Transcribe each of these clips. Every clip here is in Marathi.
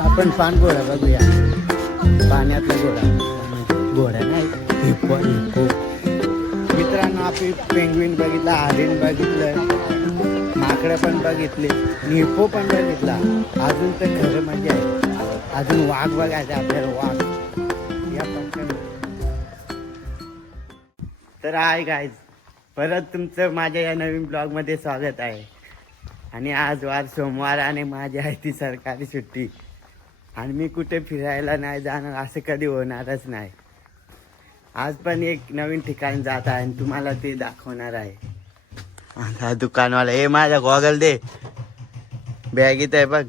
आपण पान घोडा बघूया. पाण्यातला घोडा, घोडा नाही हिप्पो. मित्रांनो आपण पेंग्विन बघितला, हरिण बघितलं, माकडं पण बघितले, हिप्पो पण बघितला. अजून तर खरं म्हणजे आहे, अजून वाघ बघायचं आपल्याला. वाघ या पटकन. तर आहे गाईज, परत तुमचं माझ्या या नवीन ब्लॉगमध्ये स्वागत आहे. आणि आज वार सोमवार आणि माझी आहे ती सरकारी सुट्टी. आणि मी कुठे फिरायला नाही जाणार असं कधी होणारच नाही. आज पण एक नवीन ठिकाण जात आहे आणि तुम्हाला ते दाखवणार आहे. आता दुकानवाला, हे माझा गॉगल दे, बॅगीत आहे बघ.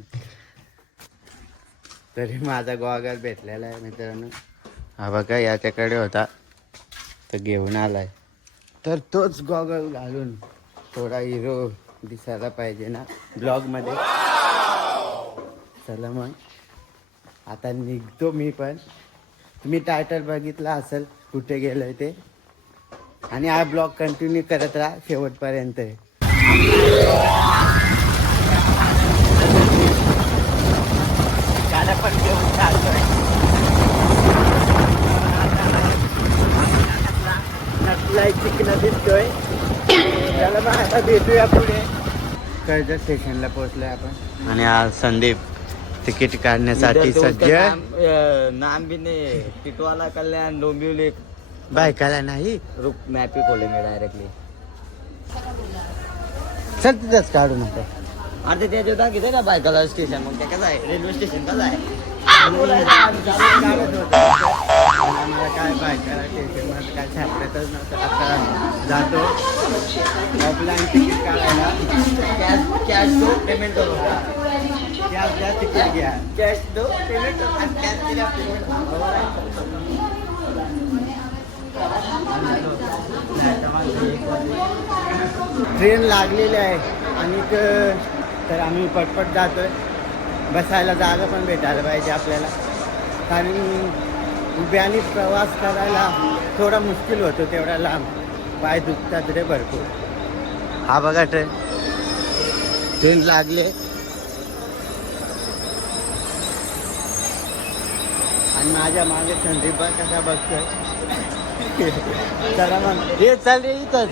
तरी माझा गॉगल भेटलेला आहे मित्रांनो. हा बघा याच्याकडे होता तर घेऊन आलाय. तर तोच गॉगल घालून थोडा हिरो दिसायला पाहिजे ना ब्लॉगमध्ये. चला मग आता निघतो मी पण. तुम्ही टायटल बघितला असेल कुठे गेलोय ते. आणि हा ब्लॉग कंटिन्यू करत राहा शेवटपर्यंत. गाड्या पण घेऊन चालतोय. नटलाय चिकन दिसतोय. चला मग आता भेटूया पुढे. कर्जत स्टेशनला पोहोचलोय आपण. आणि आज संदीप तिकीट काढण्यासाठी सज्ज. नाम भी नहीं, टिटवाला कल्याण डोंबिवली. बायकाला नाही, रुक मॅप ही खोलेंगे डायरेक्टली. चल तिथंच काढू नका. अरे ते जो दाखवते ना बायकाला स्टेशन, मग ते कसं आहे रेल्वे स्टेशन कसं आहे. आम्हाला काय बायकाला स्टेशनमध्ये काय सापडतच नव्हतं. आता जातो ऑफलाईन तिकीट काढायला. कॅश दो पेमेंट करो. कॅश द्या, तिकीट घ्या. कॅश दो पेमेंट करो आणि कॅश दिला पेमेंट. ट्रेन लागलेली आहे आणि तर आम्ही पटपट जातोय. बसायला जागा पण भेटायला पाहिजे आपल्याला, कारण उभ्याने प्रवास करायला थोडा मुश्किल होतो. तेवढा लांब पाय दुखतात रे भरपूर. हा बघा ट्रेन लागले आणि माझ्या मागे संदीप कसा बघतोय. चला मग हे चल रे इथंच.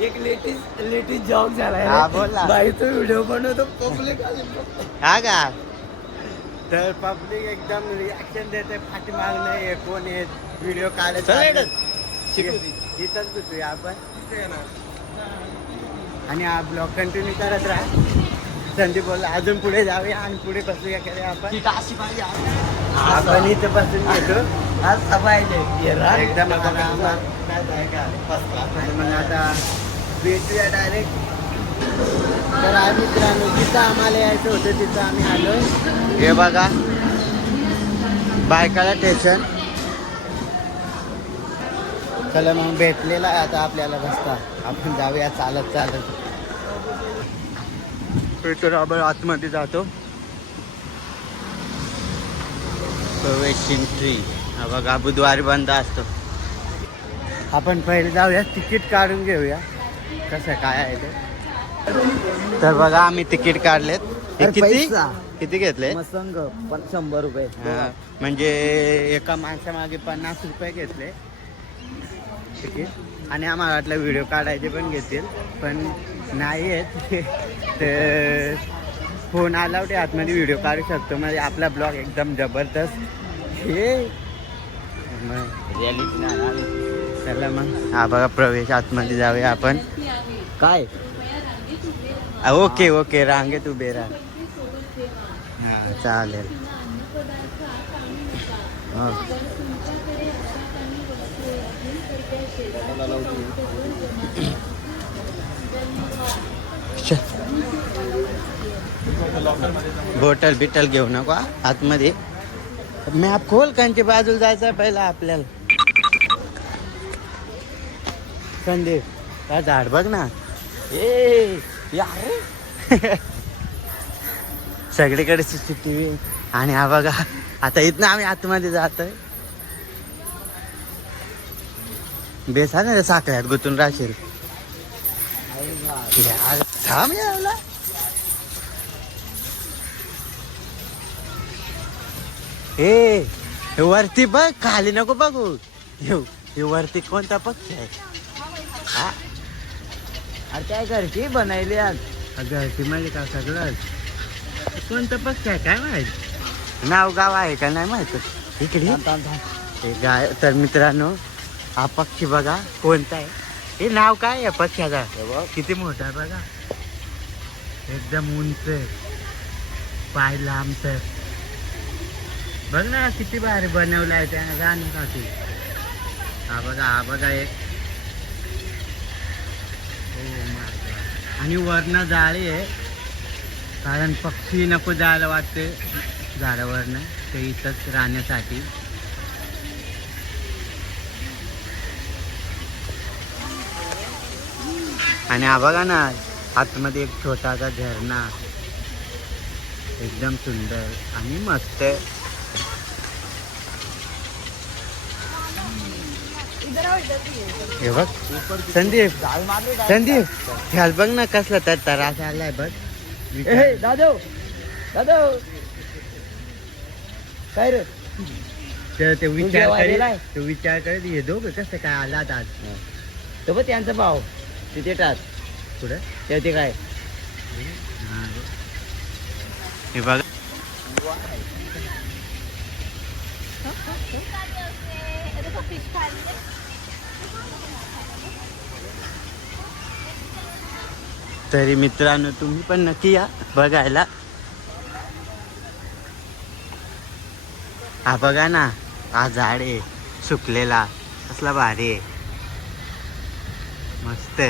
एक लेटेस्ट जॉब झालाय. हा बोल ना. बाई तो व्हिडिओ बनवतो पब्लिक. हा का? तर पब्लिक एकदम रिॲक्शन देते. फाटी मागणं हे कोण आहे, व्हिडिओ काढत इथंच बसूया आपण. आणि हा ब्लॉग कंटिन्यू करत राहा. संदीप बोलला अजून पुढे जाऊया आणि पुढे बसूया करे आपण. आपण इथं बसून घेतो एकदम. मग आता भेटूया डायरेक्ट. तर आम्ही मित्रांनो जिथं आम्हाला यायचं होतं तिथं आम्ही आलो. हे बघा बायकाला स्टेशन. चला मग भेटलेला आहे आता आपल्याला रस्ता. आपण जाऊया चालत चालत. पेट्रोल आपण आतमध्ये जातो. प्रवेश एंट्री. हा बघा बुधवारी बंद असतो. आपण पहिले जाऊया तिकीट काढून घेऊया कसं काय आहे ते. तर बघा आम्ही तिकीट काढलेत. हे किती घेतले? संघ 100 रुपये. म्हणजे एका माणसामागे 50 रुपये घेतले तिकीट. आणि आम्हाला वाटलं व्हिडिओ काढायचे पण घेतील, पण नाही आहेत. तर फोन आला होते आतमध्ये व्हिडिओ काढू शकतो. म्हणजे आपला ब्लॉग एकदम जबरदस्त. हे रियालिटी नाही. चला मग हा बघा प्रवेश आतमध्ये जाऊया आपण. काय ओके ओके रांगेत उभे राहा. हां चालेल. बॉटल बिटल घेऊ नको आतमध्ये. मॅप खोल कांची बाजूला जायचं पहिला आपल्याला. संदीप काय झाड बघ ना. ए यार सगळीकडे CCTV. आणि हा बघा आता इथनं आम्ही आतमध्ये जातोय. बेसा ना रे साखळ्यात गुतून राहशील. थांब यावला. हे वरती बघ, खाली नको बघू. हे वरती कोणता पक्षी आहे? हा अरे काय घरची बनवली आज. घरची म्हणजे का सगळं? कोणता पक्षी आहे काय माहित? नाव गाव आहे का नाही माहित. इकडे हे गाय. तर मित्रांनो, हा पक्षी बघा कोणता आहे. हे नाव काय आहे पक्ष्याचा? किती मोठा आहे बघा, एकदम उंच, पाय लांब. तर बघ ना किती भारी बनवलाय त्याने राहण्यासाठी. हा बघा एक. आणि वरनं जाळी आहे, कारण पक्षी नको जायला वाटते झाडावरनं, ते इथंच राहण्यासाठी. आणि हा बघा ना, आतमध्ये एक छोटासा झरणा, एकदम सुंदर आणि मस्त. हे बघ संदीप, ख्याल बघ ना कसला तर तरास आलाय बघ. दादो काय रे? ते विचार जेवायला करीत, गेलाय? तो विचार करीत हे दोघं कसं काय आलात आज. तो बघ त्यांचा भाव तिथे टाक पुढे ते काय. हे बघ. तरी मित्रांनो, तुम्ही पण नक्की या बघायला. हा बघा ना, हा झाड आहे सुकलेला, कसला भारी आहे, मस्त.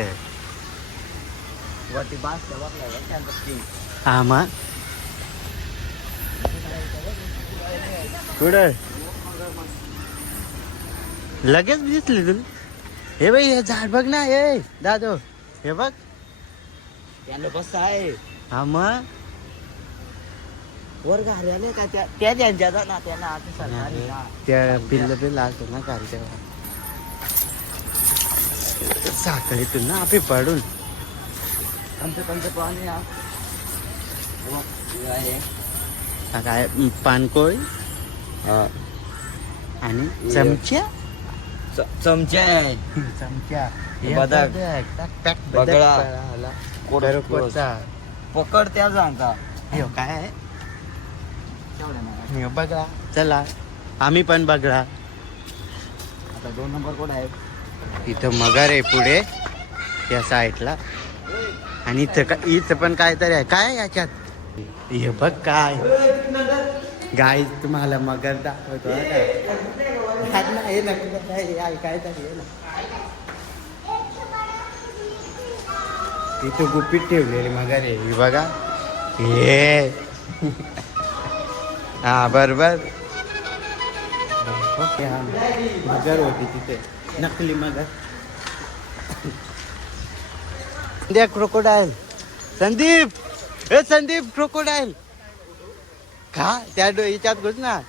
वरती बास बघलाय. हा मग कुठं लगेच दिसले तुला? हे बाई, हे झाड बघ ना. हे दादो, हे बघ. त्यांना बस आहे हा मग वर घारी आले का त्या त्यांच्या ना त्यांना आता सरकारी ना. त्या पिल्ल असतो ना काल तेव्हा साखळीतून ना आपे पडून. आमचं पाणी हा काय पानकोळी आणि चमच्या. चमचे आहे. चमच्या, बदक. बगळा. पकड त्या सांगता काय आहे? हे बघा, चला आम्ही पण बघा. आता 2 नंबर कोण आहे? इथं मगर आहे पुढे त्या साईडला. आणि इथं पण काहीतरी आहे. काय याच्यात? हे बघ काय गाय, तुम्हाला मगर दाखवतो. इथं गुपित ठेवलेली मगर आहे ही बघा. हे हा बरोबर. मगर होती तिथे, नकली मगर. द्या क्रोकोडाईल. संदीप, हे संदीप, क्रोकोडाईल का त्या याच्यात घुस ना,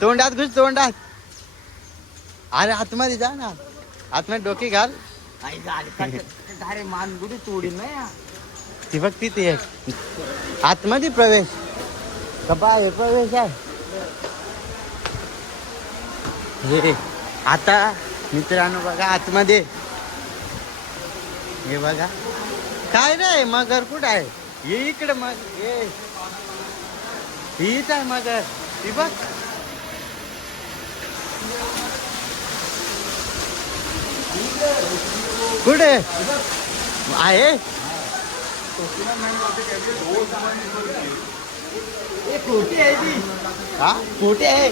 तोंडात घुस, तोंडात. अरे आतमध्ये जा ना, आतमध्ये डोके घाल. अरे मानगुडी तोडील ना. ती बघ तिथे एक आतमध्ये प्रवेश कपा हे प्रवेश आहे. हे आता मित्रांनो बघा आतमध्ये. हे बघा काय रे, मगर कुठं आहे? ये इकडे मग. हीच आहे मगर, ती बघ. कुठे आहे? खोटी आहे ती. हा खोटी आहे.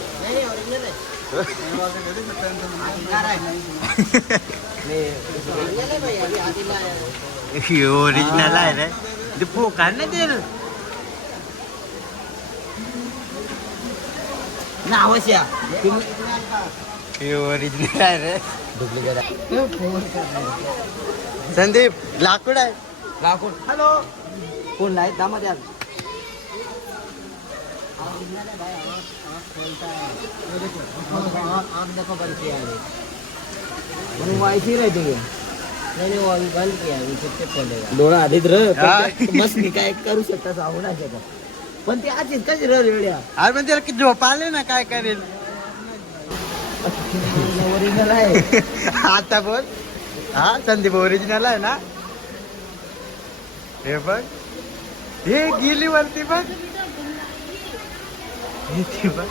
ओरिजिनल आहे रे, ते फोकाड ना ते नावश्या हे ओरिजिनल आहे रे. डुप्लिकेट. संदीप, लाकूड आहे. लाकूड. हॅलो, कोण नाही दामाद्या. वायसी रहती है. नहीं वो अभी बंद किया, अभी सबसे पहले डोळा आधीच र. मस्त काय करू शकता, सांगू नाही शकत. पण ती आधीच कशी रडल्या अरे पण त्याला किती झोप आले ना काय करेल ओरिजिनल आहे. आता बोल. हा संदीप ओरिजिनल आहे ना. हे बघ हे गेली वरती बघ. हे बघ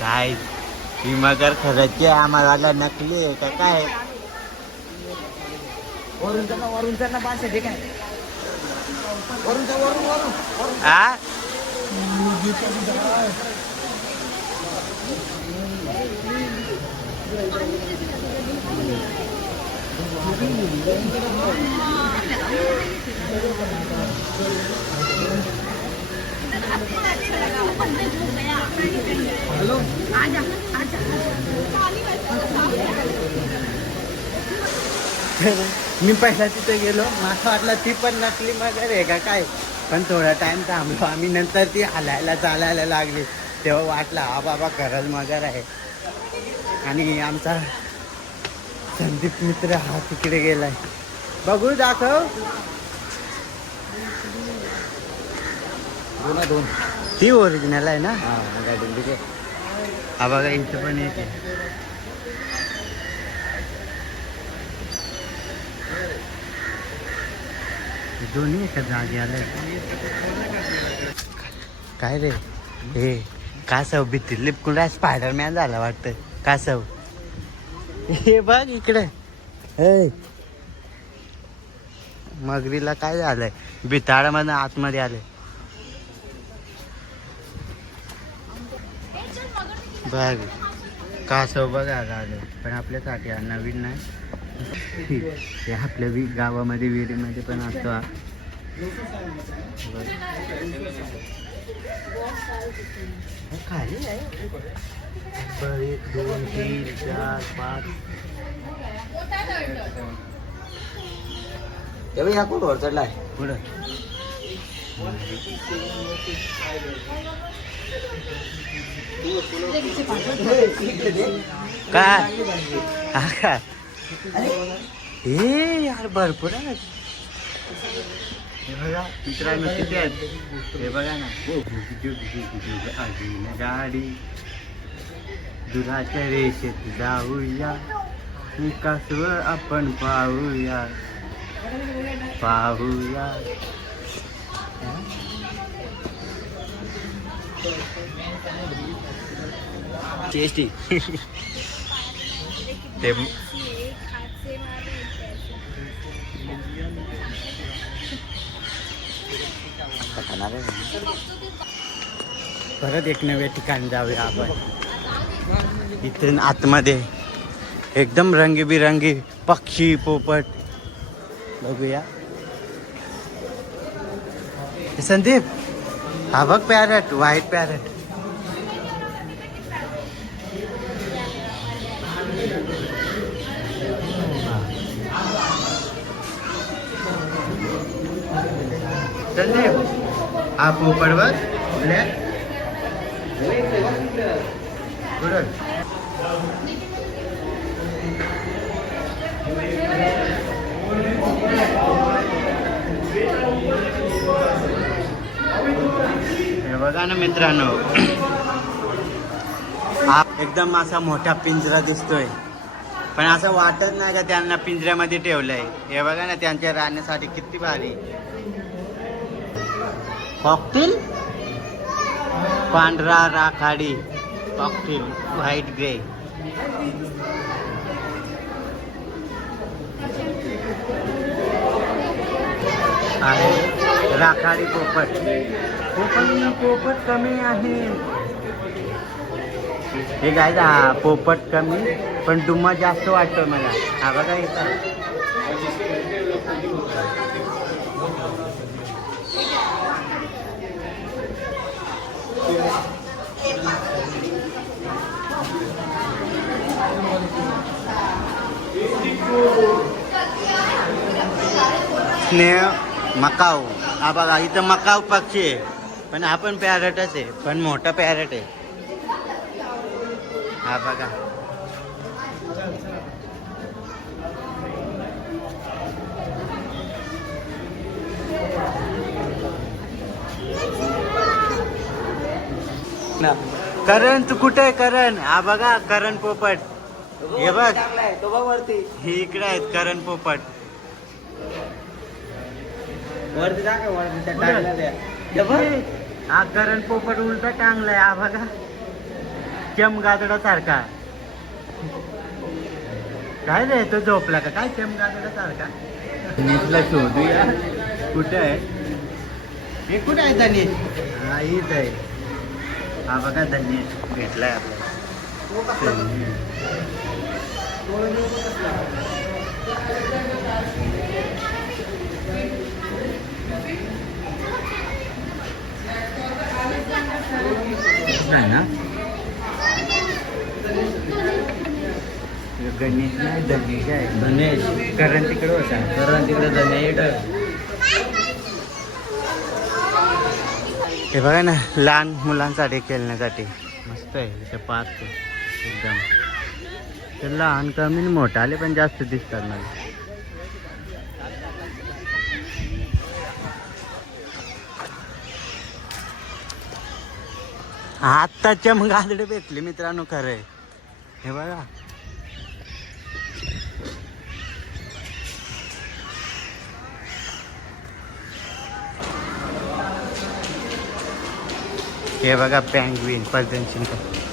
काय ही मगर खरंच आम्हाला नकली आहे का काय. वरून ना पाचशे ठीक आहे. वरून हा मी पहिला तिथे गेलो मला वाटलं ती पण नकली मगर आहे का काय. पण थोडा टाइम थांबलो आम्ही. नंतर ती हलायला चालायला लागली तेव्हा वाटलं हा बाबा खरंच मगर आहे. आणि आमचा संदीप मित्र हा तिकडे गेलाय. बघू दाखव. दोन ती ओरिजिनल आहे ना. हा डुप्लिकेट. हा बघा इथं पण एक आहे. दोन्ही एका जागी आले. काय रे हे कासव भीती लिपकून स्पायडरमॅन झाला वाटतं कासव. हे बघ इकडे. हे मगरीला काय झालंय बिताडामध्ये आतमध्ये आले. बघ कासव बघा आलं पण आपल्यासाठी हा नवीन नाही. हे आपल्या गावामध्ये विहिरीमध्ये पण असतो हा. खाली आहे. 1 2 3 4 5. या कोण वर चढलाय पुढं काय हा का. हे यार भरपूर आहे. हे बघा मित्रांनो किती आहेत हे बघा ना. अजून गाडी दुधाच्या रेषेत जाऊया कासव आपण पाहूया पाहूया. टेस्टी ते परत एक नव्या ठिकाणी जाऊया आपण. इथून आतमध्ये एकदम रंगीबिरंगी पक्षी पोपट बघूया. संदीप हा बघ पॅरट व्हाईट पॅरट. संदीप हा पोपट बघ ब्लॅक. हे बघा ना मित्रांनो हा एकदम असा मोठा पिंजरा दिसतोय पण असं वाटत नाही का त्यांना पिंजऱ्यामध्ये ठेवलंय. हे बघा ना त्यांच्या राहण्यासाठी किती भारी. कॉकटेल पांढरा राखाडी कॉकटेल व्हाईट ग्रे. आहे राखाडी पोपट. पोपट कमी आहे. हे काय हा पोपट कमी पण डुम्मा जास्त वाटतो मला. हा बघा इथं स्नेह मकाऊ. हा बघा इथं मकाऊ पक्षी आहे पण हा पण पॅरटच आहे पण मोठा पॅरट आहे. हा बघा करण तू कुठे आहे करण? हा बघा करण पोपट. हे बघ तो बघ वरती. हे इकडे आहेत करण पोपट. वरती टाका वरती त्या टाकल्या त्या. हे बघ, हा करण पोपट उलटा टांगलाय. हा बघा चमगादडा सारखा. काय रे तो झोपला का काय चमगादडा सारखा? नीटला शोधूया कुठे आहे. हे कुठे आहे धनेश? हा हीच आहे. हा बघा धनेश भेटलाय आपल्याला. आहे ना गणेश नाही धनेश आहे. धनेश. करण तिकडे होता. करण तिकडे धनेश. हे बघा ना लहान मुलांसाठी खेळण्यासाठी मस्त आहे. इथे पार्क आहे एकदम. ते लहान कमी मोठा आले पण जास्त दिसतात मला. आत्ताच्या मग गादडे भेटले मित्रांनो खरं आहे. हे बघा हे बघा पँग्विन पर्जन्शिन.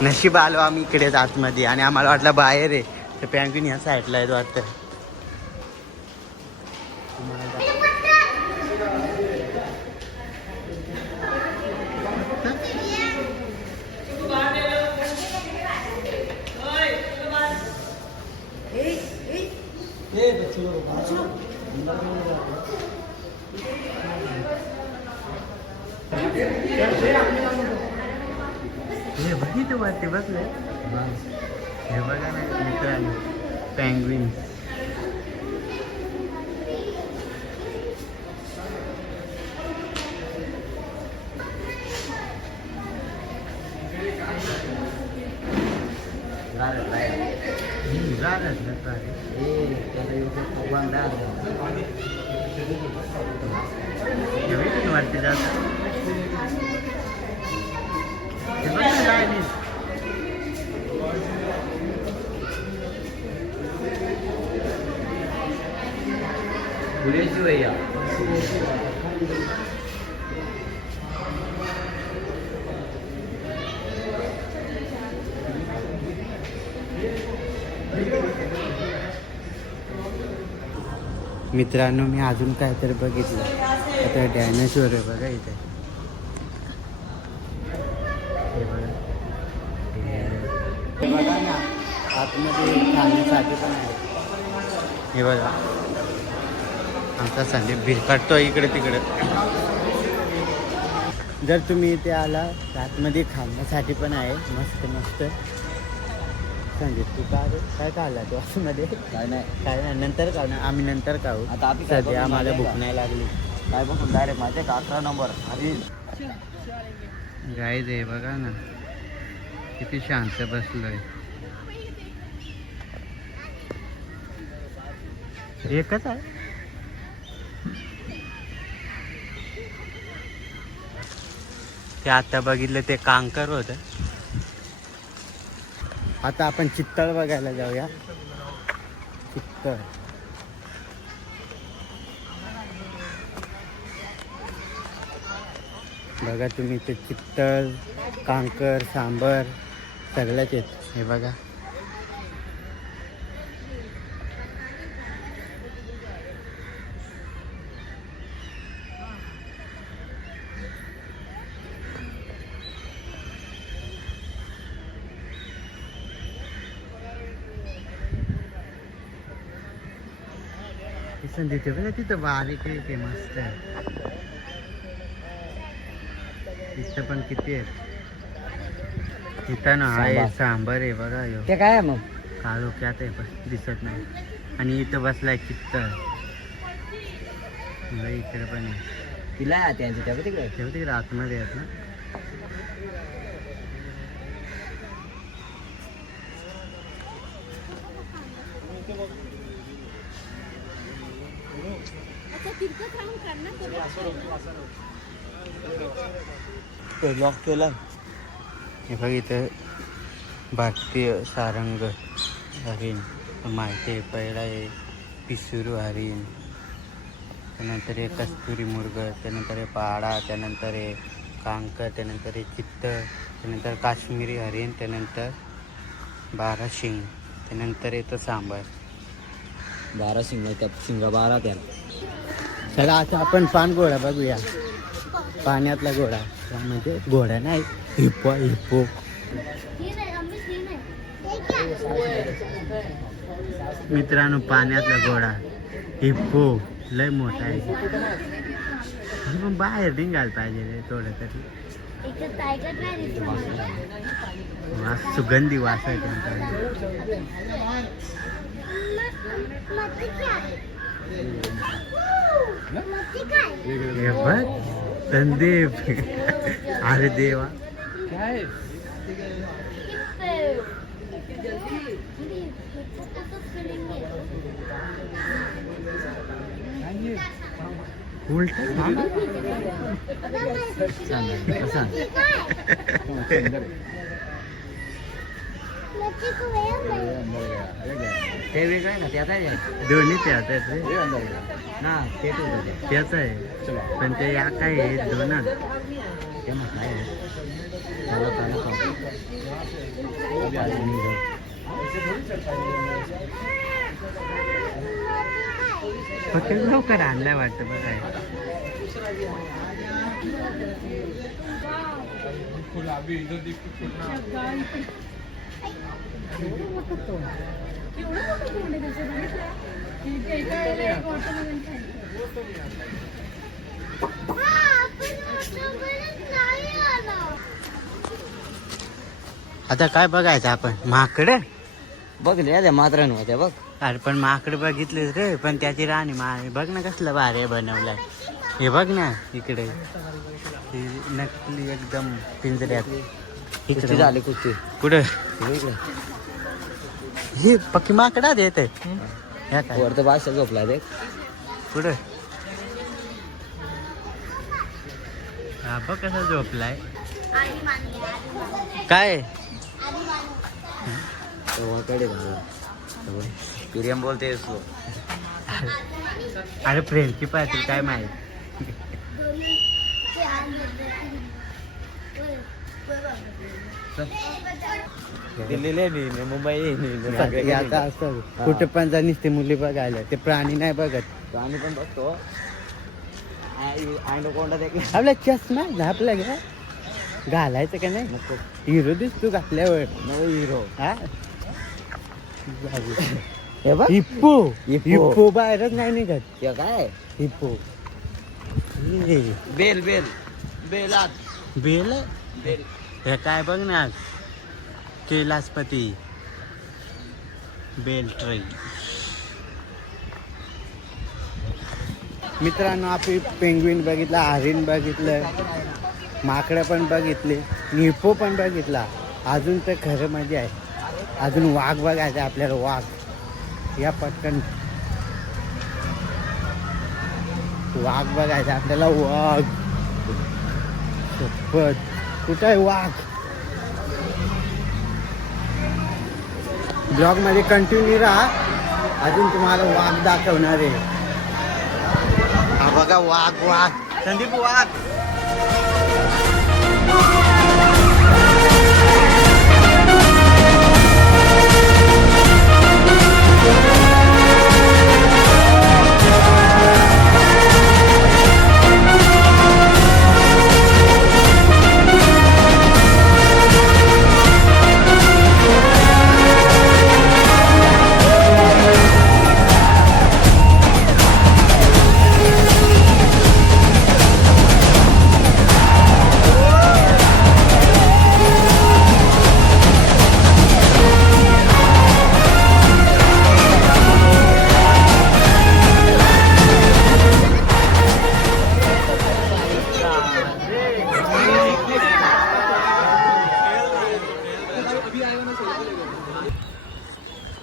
नशीब आलो आम्ही इकडेच आतमध्ये आणि आम्हाला वाटलं बाहेर आहे. तर पँग्विन ह्या साईडला आहे वाटतं. हे बघितलं वरती बसले. हे बघा ना मित्रांनो पँग्विन. वरती जात पुरेशी भैया. मित्रांनो मी अजून काहीतरी बघितलं. आता डायनासोर आहे बघा इथे. हे बघा ना आतमध्ये खाण्यासाठी पण आहे. हे बघा आमचा संदीप भीर काढतो इकडे तिकडे. जर तुम्ही इथे आला तर आतमध्ये खाण्यासाठी पण आहे मस्त मस्त. संदीप तू काय खाल्ला तू आतमध्ये? काय नाही काय नाही नंतर खाऊ ना आम्ही नंतर खाऊ. आता आम्ही काय सध्या बघू, आम्हाला माहिती भूक आहे नाही लागली. काय बघून डायरेक्ट माहिती आहे का 11 नंबर. अरे गाईज आहे बघा ना किती शांत बसलोय. एकच आहे. ते आता बघितलं ते कांकर होतं. आता आपण चित्तळ बघायला जाऊया. चित्तळ बघा तुम्ही ते चित्तळ कांकर सांबर सगळ्याच आहेत. हे बघा संधीचे बघा तिथं बारीक आहे ते मस्त आहे. तिथं पण किती आहेत. तिथं ना आहे सांबर आहे बघा ह्यो. ते काय आहे मग? काळोख्यात आहे पण दिसत नाही. आणि इथं बसलाय चित्तळ. इकडे पण आहे. तिला त्यांचं त्या तिकडे तिकडे आतमध्ये आहेत ना. लॉक केला. हे बघ इथं भारतीय सारंग हरिण माहिती आहे. पहिला आहे पिसुरू हरिण, त्यानंतर आहे कस्तुरी मुर्ग, त्यानंतर आहे पाडा, त्यानंतर आहे कांकर, त्यानंतर आहे चित्त, त्यानंतर काश्मीरी हरिण, त्यानंतर 12 शिंग, त्यानंतर येतं सांबार. 12 शिंग त्या शिंगा 12 त्याला. चला आता आपण पान घोडा बघूया. पाण्यातला घोडा म्हणजे घोडा नाही, हिप्पो हिप्पो. मित्रांनो पाण्यातला घोडा हिप्पो लय मोठा आहे. पण बाहेर निघायला पाहिजे रे थोडं तरी. वास सुगंधी वास आहे त्यांचा. हे बघ संदीप. अरे देवा उलट ते वेगळं आहे ना त्याचा आहे दोन्ही त्याच आहेत रे. ना ते त्याच आहे पण ते या काय आहे दोनच. ते म्हटलं आहे. फक्त लवकर आणलाय वाटतं बघाय. आता काय बघायचं आपण? माकडे बघले त्या मात्रांवर होत्या बघ. अरे पण माकडे बघितलेच रे, पण त्याची राणी बघ ना कसलं भारी बनवलाय. हे बघ ना इकडे ही नकली एकदम पिंजऱ्यात. कुस्ती झाली कुस्ती कुठं इकडे. हे पक्की माकडात येते. वरतं बादशाह झोपला ते. कुठं हा बघ कसा झोपलाय. काय पिरियम बोलते अरे फ्रेंडशिप आहे तुला काय माहित. दिल्लीला मुंबई आता असं कुठे पण जा नुसते मुली बघायला. ते प्राणी नाही बघत. आम्ही पण बघतो. कोणता आपला चष्मा झापला घ्या घालायचं का नाही. हिरो दिसतो घातल्यावर. हिरो हा हे बघ हिप्पो. हिप्पो बाहेरच नाही निघत. ते काय हिप्पो बेल बेल बेलात बेल. बेल. हे काय बघ ना कैलासपती बेल ट्री. मित्रांनो आपण पेंग्विन बघितला, हरिण बघितलं, माकडं पण बघितले, हिप्पो पण बघितला. अजून तर खरं मजा आहे. अजून वाघ बघायचा आपल्याला. वाघ या पटकन वाघ बघायचा आपल्याला. वाघ शपथ कुठं आहे वाघ. ब्लॉग मध्ये कंटिन्यू राहा. अजून तुम्हाला वाघ दाखवणार आहे. हा बघा वाघ. वाघ संदीप वाघ.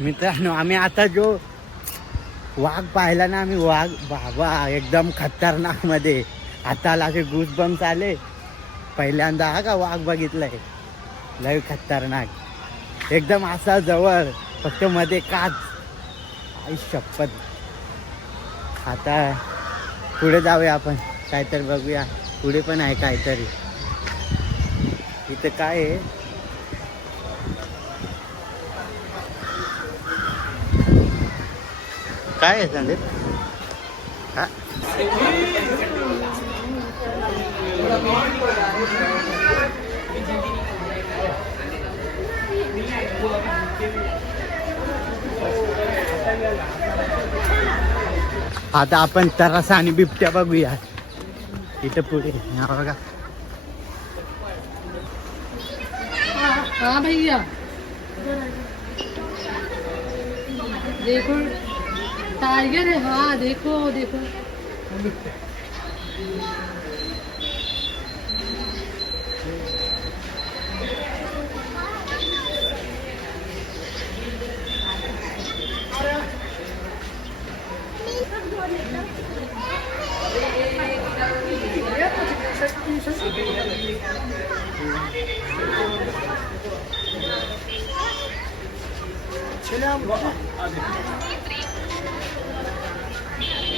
मित्रांनो आम्ही आता जो वाघ पाहिला ना आम्ही, वाघ बाबा एकदम खतरनाक मध्ये. हाताला असे गूजबम्स आले. पहिल्यांदा हा का वाघ बघितलाय. लय खतरनाक, एकदम असा जवळ, फक्त मध्ये काच. आई शपथ. आता पुढे जाऊया आपण, काहीतरी बघूया. पुढे पण आहे काहीतरी. इथं काय आहे? काय आहे संदीप? हा? आता आपण तरसा आणि बिबट्या बघूया इथं पुढे. हा बघा. हाँ भैया देखो टाइगर है। हाँ देखो देखो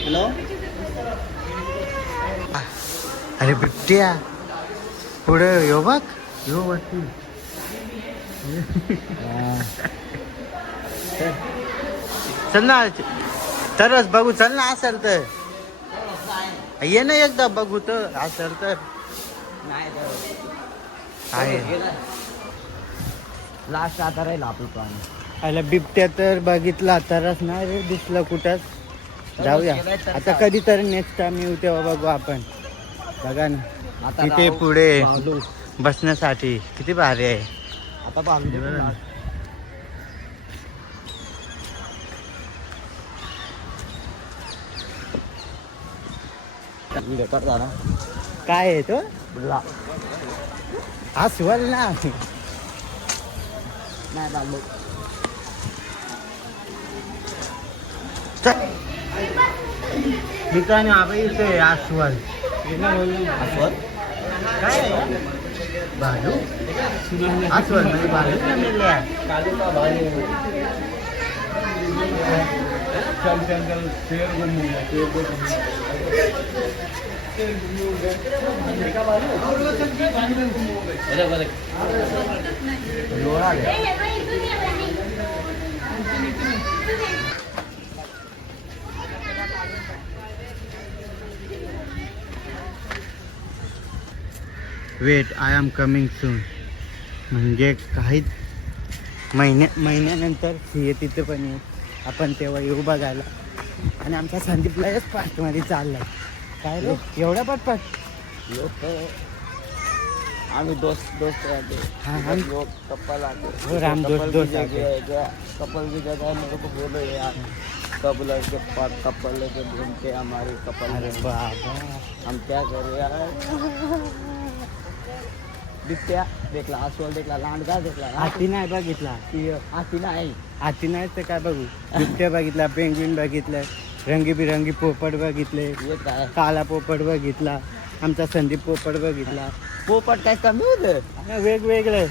हॅलो. अरे बिबट्या पुढे यो बघ, यो वरती. चल ना, तरच बघू. चल ना, असेल तर ये ना एकदा बघू तर, असेल तर. आहे लास्ट आता राहील आपलं प्राणी. आला बिबट्या तर बघितला, तरच नाही रे दिसलं कुठंच. जाऊया आता, कधीतरी नेक्स्ट टाइम येऊ तेव्हा बघू आपण. बघा ना, आता इथे राव, पुढे भालू. बसण्यासाठी किती भारी आहे. आता बांधले झाला. काय आहे तो? बुडला. अस्वल ना. नाही बांधलो. मी काय नाही, आपण इथे अस्वल. अस्वल? काय आहे? भालू? अस्वल म्हणजे भालू ना मेल्या. Wait, I am coming soon. म्हणजे काही महिन्यानंतर सिंह तिथे पण येईल. आपण तेव्हा येऊ बघायला. आणि आमच्या संदीपलाच पार्कमध्ये चाललाय. काय रे एवढा पटपट? लोक आम्ही दोस्त आते. हाँ, हम लोग कपल आते. वो राम दोस्त आते. कपल की जगह मेरे को बोलो यार, कब लड़के कपल लेके घूमते हमारे कपल. अरे बाबा, हम क्या करें यार. बिबट्या देखला, अस्वल देखला, लांडगा देखला. हाती नाही बघितला. हाती नाही. हाती नाही तर काय बघू. बिबट्या बघितला, पेंग्विन बघितलं, रंगीबिरंगी पोपट बघितले, ये काय काला पोपट बघितला, आमचा संदीप पोपट बघितला. पोपट काय कमी होत. वेगवेगळे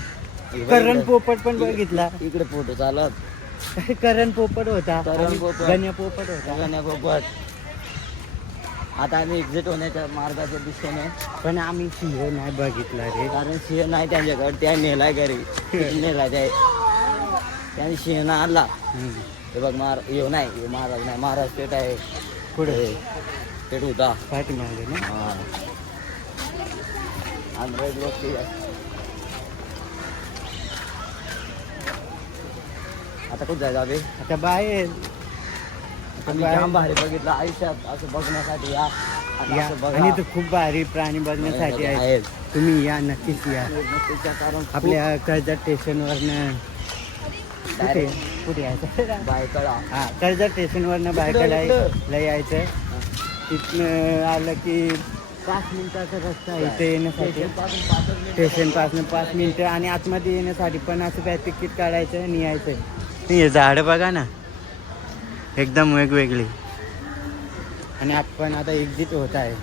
करण पोपट पण बघितला. इकडे फोटो चालत. करण पोपट होता, करण पोपट. गण्या पोपट होता. गण्या पोपट. आता आम्ही एक्झिट होण्याच्या मार्गाच्या दिशेने, पण आम्ही सिंह नाही बघितला रे. कारण सिंह नाही त्यांच्याकडे. त्या नेलाय घरी. नेलाय त्याने सिंह आणला. हे बघ येऊ नाही, महाराज नाही. महाराज पेठ आहे पुढे पेठ होता पाठीमागे ना. आणि लोक आता कुठं जायचं अभि? आता बाहेर. आम्ही जाम भारी बघितलं आयुष्यात असं बघण्यासाठी. या आणि या, असं बघा. आणि इथं खूप भारी प्राणी बघण्यासाठी आहेत. आहेत. तुम्ही या, नक्कीच या. त्याच्या कारण आपल्या कर्जत स्टेशनवरनं कुठे कुठे यायचं? बायकडा. हा, कर्जत स्टेशनवरनं बायकाला इकडं. यायचं. तिथनं आलं की 5 मिनिटाचा रस्ता आहे इथे येण्यासाठी. स्टेशनपासून 5 मिनिटं. आणि आतमध्ये येण्यासाठी 50 रुपये तिकीट काढायचं आणि यायचं. हे झाडं बघा ना, एकदम वेगवेगळी. आणि आपण आता एक्झिट होत आहे.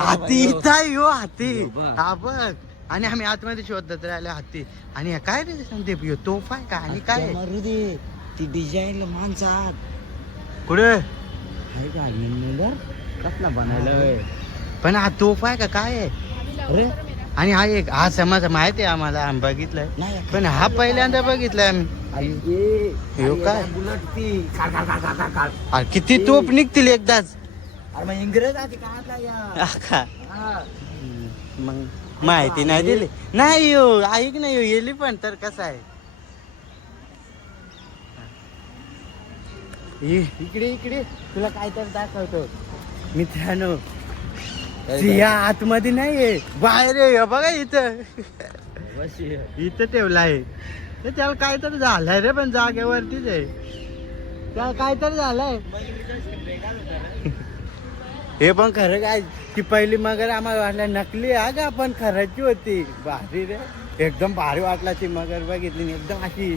हाती इथं आहे, हो हाती. हा बघ, आणि आम्ही आतमध्ये शोधत राहिलो हत्ती. आणि काय रे संदीप ह्यो तोफ आहे का आणि काय आहे? मारुती ती डिझाईन माणसात कुठे आहे का नंबर कसला बनायला होय? पण हा तोफ आहे का काय आहे? अरे आणि हा एक हा समाज माहिती आहे आम्हाला, आम्ही बघितलाय. नाही पण हा पहिल्यांदा बघितलाय आम्ही. ह्यो काय? बुलट ती काढ काढ काढ काढ काढ. अरे किती तोफ निघतील एकदाच. अरे मग इंग्रज आधी काढला या का? हा. मग माहिती नाही दिली नाही यो ऐक नाही यो गेली पण तर कसं आहे. इकडे इकडे तुला काय तर दाखवतो मित्रांनो. सिंह आतमध्ये नाहीये, बाहेर आहे. हे बघा इथं इथं ठेवला आहे. ते त्याला काय तर झालंय रे, पण जागेवरतीच आहे. त्याला काय तर झालंय. हे पण खरं काय ती पहिली मगर आम्हाला वाटलं नकली आहे का, पण खरंची होती. भारी रे, एकदम भारी वाटला ती मगर बघितली आणि एकदम अशी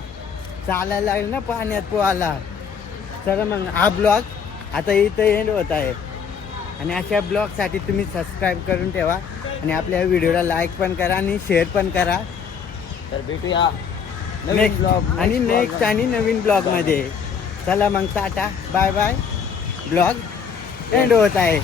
चालायला लागली ना पाण्यात पोहायला. चला मग हा ब्लॉग आता इथं एंड होत आहे. आणि अशा ब्लॉगसाठी तुम्ही सबस्क्राईब करून ठेवा आणि आपल्या व्हिडिओला लाईक पण करा आणि शेअर पण करा. तर भेटूया नवीन नेक्स्ट ब्लॉग आणि नेक्स्ट आणि नवीन ब्लॉगमध्ये. चला मग tata bye bye. Blog end होत आहे.